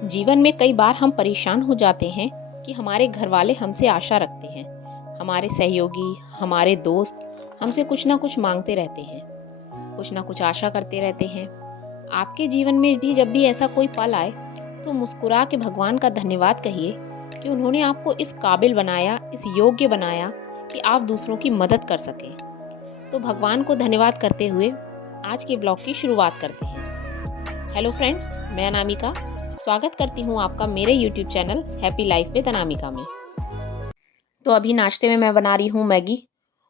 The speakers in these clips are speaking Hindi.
जीवन में कई बार हम परेशान हो जाते हैं कि हमारे घर वाले हमसे आशा रखते हैं। हमारे सहयोगी, हमारे दोस्त हमसे कुछ ना कुछ मांगते रहते हैं, कुछ ना कुछ आशा करते रहते हैं। आपके जीवन में भी जब भी ऐसा कोई पल आए तो मुस्कुरा के भगवान का धन्यवाद कहिए कि उन्होंने आपको इस काबिल बनाया, इस योग्य बनाया कि आप दूसरों की मदद कर सकें। तो भगवान को धन्यवाद करते हुए आज के ब्लॉग की शुरुआत करते हैं। हेलो फ्रेंड्स, मैं अनामिका स्वागत करती हूँ आपका मेरे YouTube channel happy life with Anamika में। तो अभी नाश्ते में मैं बना रही हूँ मैगी।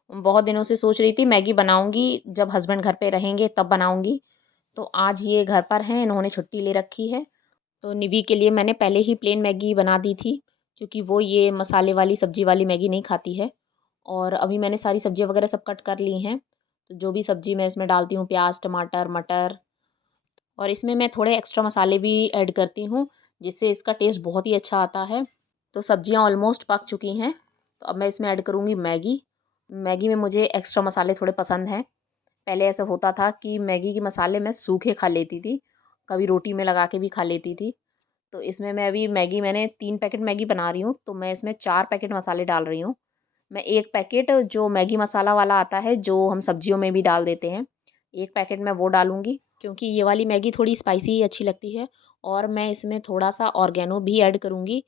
बहुत दिनों से सोच रही थी मैगी बनाऊँगी, जब हस्बैंड घर पे रहेंगे तब बनाऊँगी। तो आज ये घर पर हैं, इन्होंने छुट्टी ले रखी है। तो निवी के लिए मैंने पहले ही प्लेन मैगी बना दी थी, क्योंकि वो ये मसाले वाली सब्ज़ी वाली मैगी नहीं खाती है। और अभी मैंने सारी सब्ज़ियाँ वगैरह सब कट कर ली हैं। तो जो भी सब्ज़ी मैं इसमें डालती हूँ, प्याज, टमाटर, मटर, और इसमें मैं थोड़े एक्स्ट्रा मसाले भी ऐड करती हूँ, जिससे इसका टेस्ट बहुत ही अच्छा आता है। तो सब्जियाँ ऑलमोस्ट पक चुकी हैं, तो अब मैं इसमें ऐड करूँगी मैगी। मैगी में मुझे एक्स्ट्रा मसाले थोड़े पसंद हैं। पहले ऐसा होता था कि मैगी के मसाले मैं सूखे खा लेती थी, कभी रोटी में लगा के भी खा लेती थी। तो इसमें मैं अभी मैंने 3 पैकेट मैगी बना रही हूँ, तो मैं इसमें 4 पैकेट मसाले डाल रही हूँ। मैं 1 पैकेट जो मैगी मसाला वाला आता है, जो हम सब्जियों में भी डाल देते हैं, 1 पैकेट मैं वो डालूँगी, क्योंकि ये वाली मैगी थोड़ी स्पाइसी ही अच्छी लगती है। और मैं इसमें थोड़ा-सा ऑर्गेनो भी ऐड करूँगी।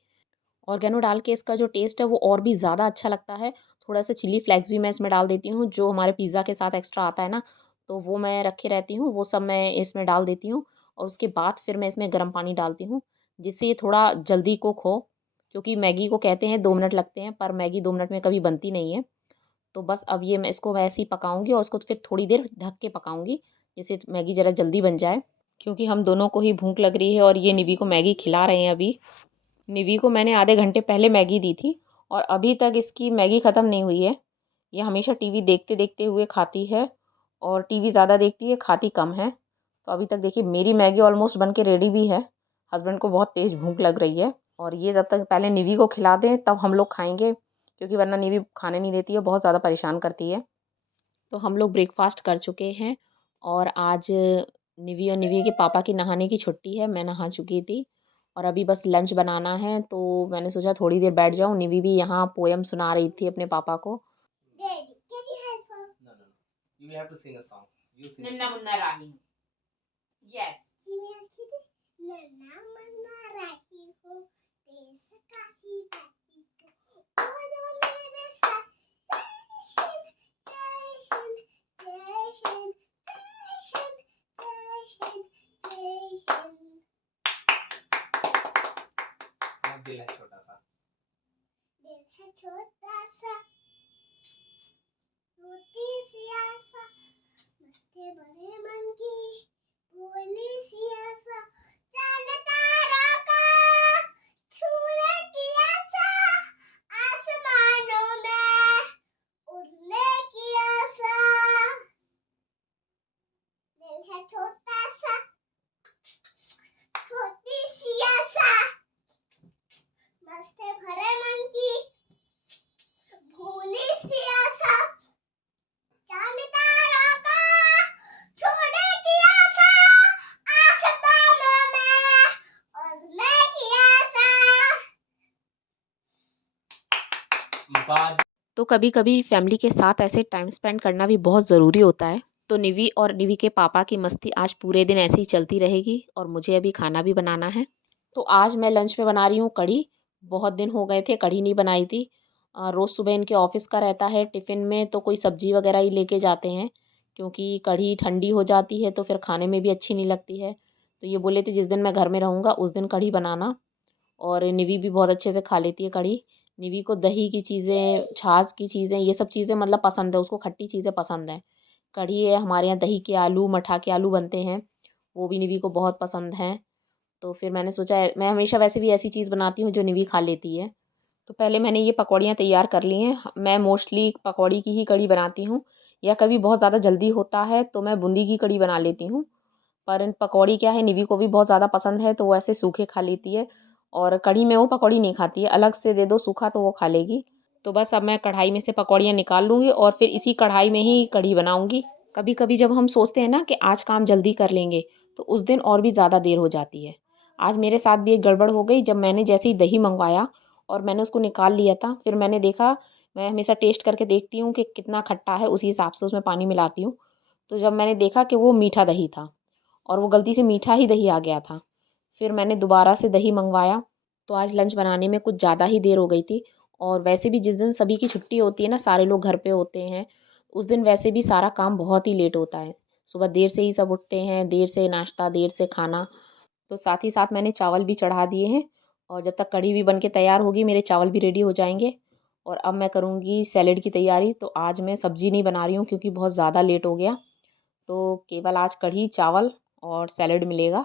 ऑर्गेनो डाल के इसका जो टेस्ट है वो और भी ज़्यादा अच्छा लगता है। थोड़ा-सा चिली फ्लेक्स भी मैं इसमें डाल देती हूँ, जो हमारे पिज़्ज़ा के साथ एक्स्ट्रा आता है ना, तो वो मैं रखे रहती हूँ, वो सब मैं इसमें डाल देती हूँ। और उसके बाद फिर मैं इसमें गर्म पानी डालती हूँ, जिससे ये थोड़ा जल्दी कुक हो। क्योंकि मैगी को कहते हैं 2 मिनट लगते हैं, पर मैगी 2 मिनट में कभी बनती नहीं है। तो बस अब ये मैं इसको वैसे ही पकाऊँगी और उसको फिर थोड़ी देर ढक के पकाऊँगी, जिससे मैगी ज़रा जल्दी बन जाए। क्योंकि हम दोनों को ही भूख लग रही है और ये निवी को मैगी खिला रहे हैं अभी। निवी को मैंने आधे घंटे पहले मैगी दी थी और अभी तक इसकी मैगी ख़त्म नहीं हुई है। ये हमेशा टीवी देखते-देखते हुए खाती है और टीवी ज़्यादा देखती है, खाती कम है। तो अभी तक देखिए मेरी मैगी ऑलमोस्ट बन के रेडी भी है। हस्बैंड को बहुत तेज़ भूख लग रही है और ये जब तक पहले निवी को खिला दें तब हम लोग खाएँगे, क्योंकि वरना निवी खाने नहीं देती है, बहुत ज़्यादा परेशान करती है। तो हम लोग ब्रेकफ़ास्ट कर चुके हैं और आज निवी और निवी के पापा की नहाने की छुट्टी है, मैं नहा चुकी थी और अभी बस लंच बनाना है। तो मैंने सोचा थोड़ी देर बैठ जाऊँ, निवी भी यहाँ पोएम सुना रही थी अपने पापा को। Daddy, can you help her? No, no, no. You have to sing a song. You sing a नन्ना song. मुन्ना राही। यस। नन्ना मन्ना राही हो देश काशी बाती को बोलो मेरे साथ जय हिंद जय हिंद जय हिंद जय हिंद जय हिंद जय हिंद। अब दिल है छोटा सा। दिल है छोटा सा रोटी सी आसा मस्ते बड़े मन की भोली सी आसा चांद तारों का छूने की आशा आसमानों में उड़ने की आशा। दिल है छोटा सा छोटी सी आशा मस्ते भरे मन की भोली सी आशा चांद तारों का छूने की आशा आसमानों में उड़ने की आशा। तो कभी-कभी फैमिली के साथ ऐसे टाइम स्पेंड करना भी बहुत ज़रूरी होता है। तो निवी और निवी के पापा की मस्ती आज पूरे दिन ऐसे ही चलती रहेगी और मुझे अभी खाना भी बनाना है। तो आज मैं लंच में बना रही हूँ कढ़ी। बहुत दिन हो गए थे कढ़ी नहीं बनाई थी। रोज़ सुबह इनके ऑफ़िस का रहता है, टिफ़िन में तो कोई सब्ज़ी वग़ैरह ही लेके जाते हैं, क्योंकि कढ़ी ठंडी हो जाती है तो फिर खाने में भी अच्छी नहीं लगती है। तो ये बोले थे जिस दिन मैं घर में रहूँगा उस दिन कढ़ी बनाना। और निवी भी बहुत अच्छे से खा लेती है कढ़ी। निवी को दही की चीज़ें, छाछ की चीज़ें, ये सब चीज़ें मतलब पसंद है, उसको खट्टी चीज़ें पसंद हैं। कढ़ी है, हमारे यहाँ दही के आलू, मठा के आलू बनते हैं, वो भी निवी को बहुत पसंद हैं। तो फिर मैंने सोचा मैं हमेशा वैसे भी ऐसी चीज़ बनाती हूँ जो निवी खा लेती है। तो पहले मैंने ये पकौड़ियाँ तैयार कर ली हैं। मैं मोस्टली पकौड़ी की ही कढ़ी बनाती हूँ, या कभी बहुत ज़्यादा जल्दी होता है तो मैं बूंदी की कढ़ी बना लेती हूँ। पर पकौड़ी क्या है, निवी को भी बहुत ज़्यादा पसंद है तो वो ऐसे सूखे खा लेती है और कढ़ी में वो पकौड़ी नहीं खाती है। अलग से दे दो सूखा तो वो खा लेगी। तो बस अब मैं कढ़ाई में से पकौड़ियाँ निकाल लूँगी और फिर इसी कढ़ाई में ही कढ़ी बनाऊँगी। कभी कभी जब हम सोचते हैं ना कि आज काम जल्दी कर लेंगे, तो उस दिन और भी ज़्यादा देर हो जाती है। आज मेरे साथ भी एक गड़बड़ हो गई। जब मैंने जैसे ही दही मंगवाया और मैंने उसको निकाल लिया था, फिर मैंने देखा, मैं हमेशा टेस्ट करके देखती हूँ कि कितना खट्टा है, उसी हिसाब से उसमें पानी मिलाती हूँ। तो जब मैंने देखा कि वो मीठा दही था और वो गलती से मीठा ही दही आ गया था, फिर मैंने दोबारा से दही मंगवाया। तो आज लंच बनाने में कुछ ज़्यादा ही देर हो गई थी। और वैसे भी जिस दिन सभी की छुट्टी होती है ना, सारे लोग घर पे होते हैं, उस दिन वैसे भी सारा काम बहुत ही लेट होता है। सुबह देर से ही सब उठते हैं, देर से नाश्ता, देर से खाना। तो साथ ही साथ मैंने चावल भी चढ़ा दिए हैं और जब तक कढ़ी भी बन के तैयार होगी, मेरे चावल भी रेडी हो जाएंगे। और अब मैं करूँगी सैलेड की तैयारी। तो आज मैं सब्ज़ी नहीं बना रही हूँ क्योंकि बहुत ज़्यादा लेट हो गया। तो केवल आज कढ़ी, चावल और सैलेड मिलेगा।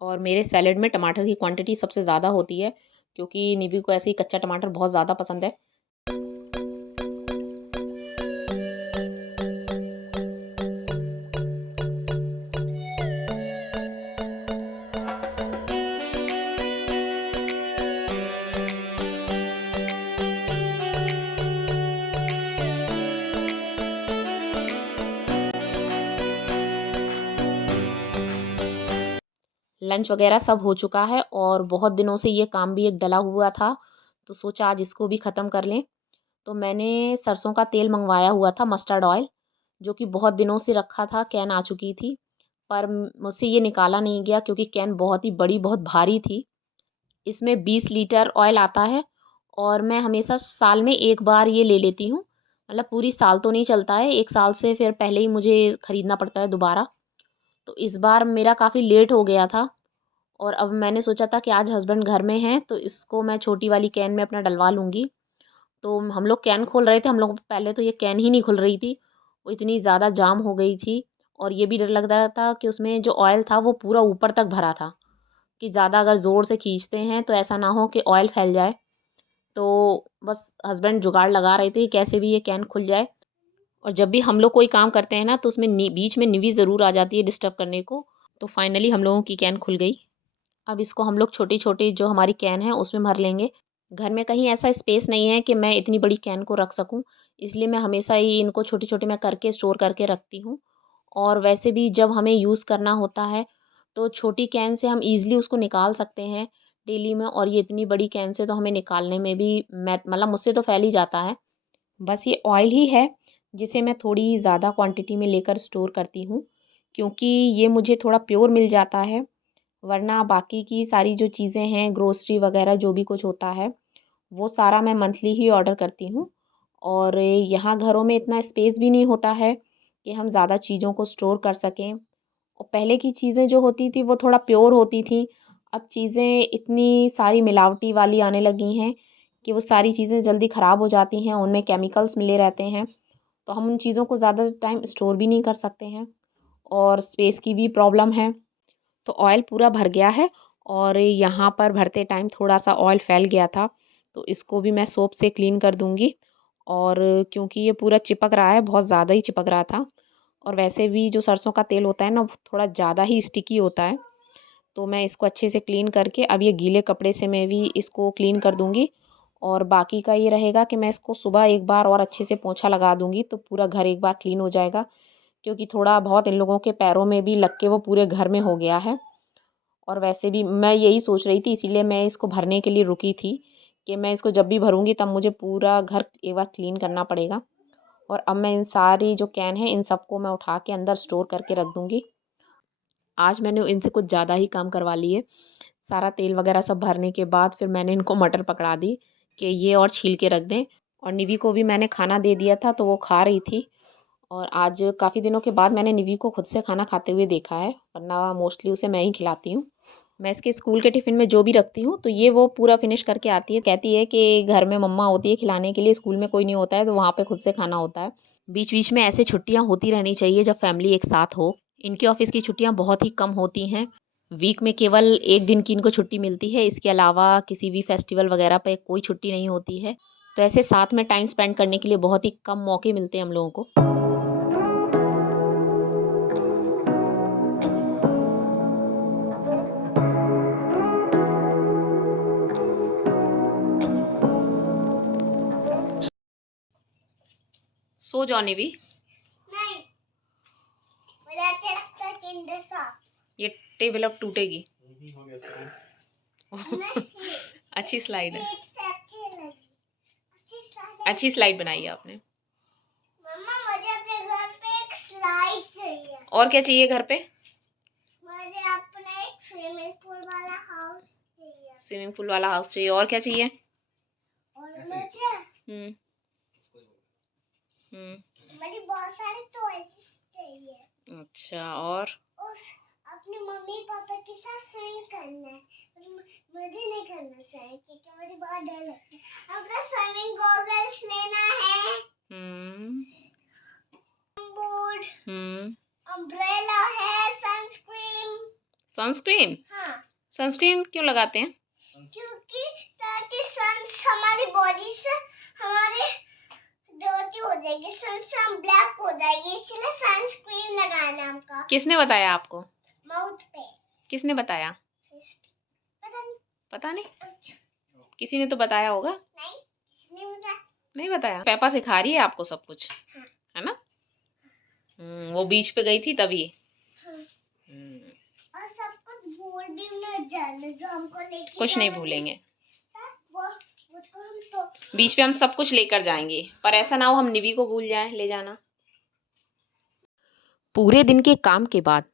और मेरे सैलेड में टमाटर की क्वांटिटी सबसे ज़्यादा होती है क्योंकि निवी को ऐसे ही कच्चा टमाटर बहुत ज़्यादा पसंद है। लंच वगैरह सब हो चुका है और बहुत दिनों से ये काम भी एक डला हुआ था, तो सोचा आज इसको भी ख़त्म कर लें। तो मैंने सरसों का तेल मंगवाया हुआ था, मस्टर्ड ऑयल, जो कि बहुत दिनों से रखा था, कैन आ चुकी थी, पर मुझसे ये निकाला नहीं गया क्योंकि कैन बहुत ही बड़ी, बहुत भारी थी। इसमें 20 लीटर ऑयल आता है और मैं हमेशा साल में एक बार ये ले लेती हूँ। मतलब पूरी साल तो नहीं चलता है, 1 साल से फिर पहले ही मुझे ख़रीदना पड़ता है दोबारा। तो इस बार मेरा काफ़ी लेट हो गया था और अब मैंने सोचा था कि आज हस्बैंड घर में हैं तो इसको मैं छोटी वाली कैन में अपना डलवा लूँगी। तो हम लोग कैन खोल रहे थे, हम लोग पहले तो ये कैन ही नहीं खुल रही थी, वो इतनी ज़्यादा जाम हो गई थी। और ये भी डर लग रहा था कि उसमें जो ऑयल था वो पूरा ऊपर तक भरा था, कि ज़्यादा अगर ज़ोर से खींचते हैं तो ऐसा ना हो कि ऑयल फैल जाए। तो बस हस्बैंड जुगाड़ लगा रहे थे कि कैसे भी ये कैन खुल जाए। और जब भी हम लोग कोई काम करते हैं ना तो उसमें बीच में निवी ज़रूर आ जाती है डिस्टर्ब करने को। तो फाइनली हम लोगों की कैन खुल गई। अब इसको हम लोग छोटी-छोटी जो हमारी कैन है उसमें भर लेंगे। घर में कहीं ऐसा स्पेस नहीं है कि मैं इतनी बड़ी कैन को रख सकूँ, इसलिए मैं हमेशा ही इनको छोटी-छोटी मैं करके स्टोर करके रखती हूँ। और वैसे भी जब हमें यूज़ करना होता है, तो छोटी कैन से हम ईज़िली उसको निकाल सकते हैं डेली में, और ये इतनी बड़ी कैन से तो हमें निकालने में भी मैं मतलब मुझसे तो फैल ही जाता है। बस ये ऑयल ही है जिसे मैं थोड़ी ज़्यादा क्वांटिटी में लेकर स्टोर करती हूँ, क्योंकि ये मुझे थोड़ा प्योर मिल जाता है। वरना बाकी की सारी जो चीज़ें हैं, ग्रोसरी वगैरह जो भी कुछ होता है, वो सारा मैं मंथली ही ऑर्डर करती हूँ। और यहाँ घरों में इतना स्पेस भी नहीं होता है कि हम ज़्यादा चीज़ों को स्टोर कर सकें। और पहले की चीज़ें जो होती थी वो थोड़ा प्योर होती थी। अब चीज़ें इतनी सारी मिलावटी वाली आने लगी हैं कि वो सारी चीज़ें जल्दी ख़राब हो जाती हैं, उनमें केमिकल्स मिले रहते हैं। तो हम उन चीज़ों को ज़्यादा टाइम स्टोर भी नहीं कर सकते हैं और स्पेस की भी प्रॉब्लम है। तो ऑयल पूरा भर गया है और यहाँ पर भरते टाइम थोड़ा-सा ऑयल फैल गया था, तो इसको भी मैं सोप से क्लीन कर दूँगी। और क्योंकि ये पूरा चिपक रहा है, बहुत ज़्यादा ही चिपक रहा था, और वैसे भी जो सरसों का तेल होता है ना, वो थोड़ा ज़्यादा ही स्टिकी होता है। तो मैं इसको अच्छे से क्लीन करके अब ये गीले कपड़े से मैं भी इसको क्लीन कर दूँगी। और बाकी का ये रहेगा कि मैं इसको सुबह एक बार और अच्छे से पोंछा लगा दूँगी, तो पूरा घर एक बार क्लीन हो जाएगा। क्योंकि थोड़ा बहुत इन लोगों के पैरों में भी लग के वो पूरे घर में हो गया है। और वैसे भी मैं यही सोच रही थी, इसीलिए मैं इसको भरने के लिए रुकी थी कि मैं इसको जब भी भरूँगी तब मुझे पूरा घर एक बार क्लीन करना पड़ेगा। और अब मैं इन सारी जो कैन है इन सबको मैं उठा के अंदर स्टोर करके रख दूँगी। आज मैंने इनसे कुछ ज़्यादा ही काम करवा लिए। सारा तेल वगैरह सब भरने के बाद फिर मैंने इनको मटर पकड़ा दी कि ये और छील के रख दें। और निवी को भी मैंने खाना दे दिया था तो वो खा रही थी। और आज काफ़ी दिनों के बाद मैंने निवी को खुद से खाना खाते हुए देखा है, वरना मोस्टली उसे मैं ही खिलाती हूँ। मैं इसके स्कूल के टिफ़िन में जो भी रखती हूँ तो ये वो पूरा फ़िनिश करके आती है। कहती है कि घर में मम्मा होती है खिलाने के लिए, स्कूल में कोई नहीं होता है तो वहाँ पे खुद से खाना होता है। बीच-बीच में ऐसे छुट्टियाँ होती रहनी चाहिए जब फैमिली एक साथ हो। इनके ऑफ़िस की छुट्टियाँ बहुत ही कम होती हैं। वीक में केवल 1 दिन की इनको छुट्टी मिलती है, इसके अलावा किसी भी फेस्टिवल वगैरह पे कोई छुट्टी नहीं होती है। तो ऐसे साथ में टाइम स्पेंड करने के लिए बहुत ही कम मौके मिलते हैं हम लोगों को। सो जाओ निवी। नहीं, मुझे अच्छा लगता है किंडर सॉफ्ट। ये टेबल अब टूटेगी। हो गया सर। नहीं, अच्छी स्लाइड है, टेप से अच्छी लगी। अच्छी स्लाइड है। अच्छी स्लाइड बनाई है आपने। मम्मा मुझे अपने घर पे एक स्लाइड चाहिए। और क्या चाहिए घर पे? मुझे अपना एक स्विमिंग पूल वाला हाउस चाहिए। स्विमिंग पूल वाला हाउस चाहिए। और क्या चाहिए? और ऐसे? मुझे हम्म हम्म मुझे बहुत सारे टॉयज चाहिए। अच्छा, और उस अपने मम्मी पापा के साथ स्विमिंग करना है। मुझे नहीं करना चाहिए क्योंकि मुझे बहुत डर लगता है। अपना स्विमिंग गॉगल्स लेना है। हम्म बोर्ड, हम्म अम्ब्रेला है, सनस्क्रीन। सनस्क्रीन? हाँ, सनस्क्रीन क्यों लगाते हैं? क्योंकि ताकि सन हमारी बॉडी से हमारे डर्टी हो जाएगी, सन से हम ब्लैक हो जाएगी, इसलिए सनस्क्रीन लगाना है हमका किसने बताया आपको? माउथ पे, किसने बताया? फेस पे। पता नहीं। पता नहीं, अच्छा, किसी ने तो बताया होगा। नहीं, किसने बताया? नहीं बताया? पापा सिखा रही है आपको सब कुछ, हाँ। है ना? वो बीच पे गई थी तभी। हाँ। हम्म, और सब कुछ भूल भी मत जाना जो हमको लेके कुछ नहीं जाना भूलेंगे। था, वो मुझको हम तो बीच पे हम सब कुछ लेकर जाएंगे, पर ऐसा ना हो हम निवी को भूल जाएं ले जाना। पूरे दिन के काम के बाद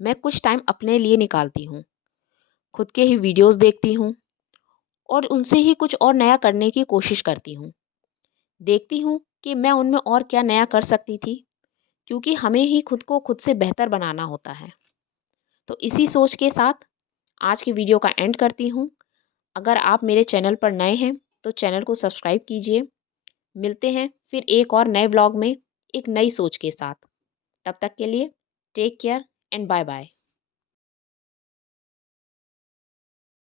मैं कुछ टाइम अपने लिए निकालती हूँ। खुद के ही वीडियोस देखती हूँ और उनसे ही कुछ और नया करने की कोशिश करती हूँ। देखती हूँ कि मैं उनमें और क्या नया कर सकती थी, क्योंकि हमें ही खुद को खुद से बेहतर बनाना होता है। तो इसी सोच के साथ आज की वीडियो का एंड करती हूँ। अगर आप मेरे चैनल पर नए हैं तो चैनल को सब्सक्राइब कीजिए। मिलते हैं फिर एक और नए व्लॉग में एक नई सोच के साथ। तब तक के लिए take care and bye bye.